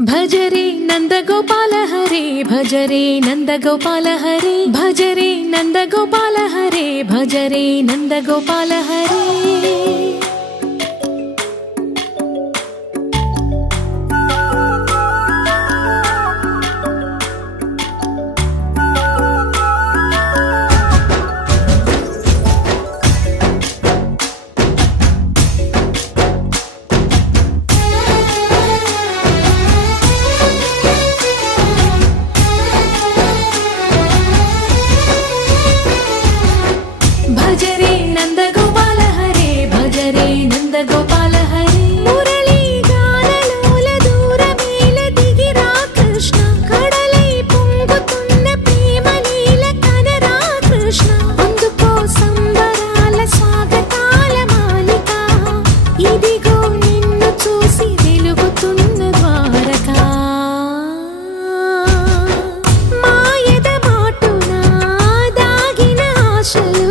भजरे नंदगोपाल हरे भजरे नंदगोपाल हरे भजरे नंदगोपाल हरे भजरे नंदगोपाल हरे भजरे नंदगोपाल हरे भजरे नंदगोपाल हरे मुरली गानलोल दूरमेल दिगिरा कृष्ण कड़लै పొంగుతున్న ప్రేమ లీల కనరా కృష్ణ అందుకో సంబరాల స్వాగతాల మాలిక ఇదిగో నిన్ను చూసి వెలుగుతున్న ద్వారకా మాయద మాటున దాగిన ఆశలు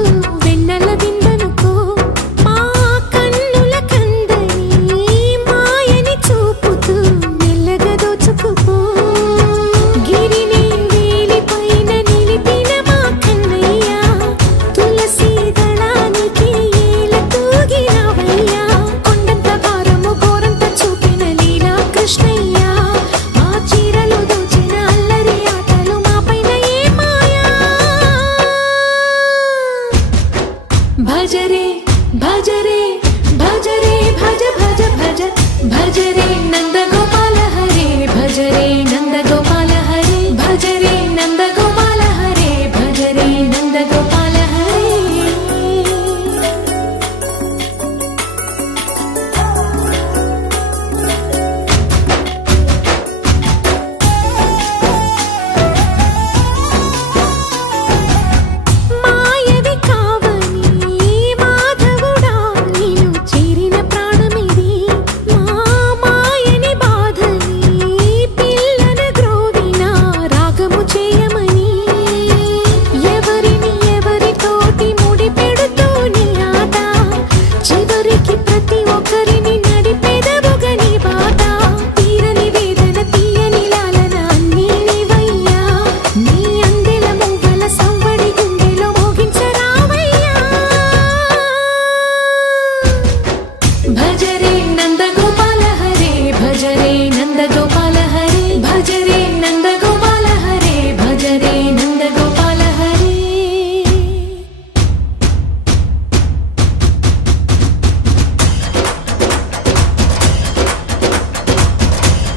भजरे भजरे भज भज भज भजरे नंद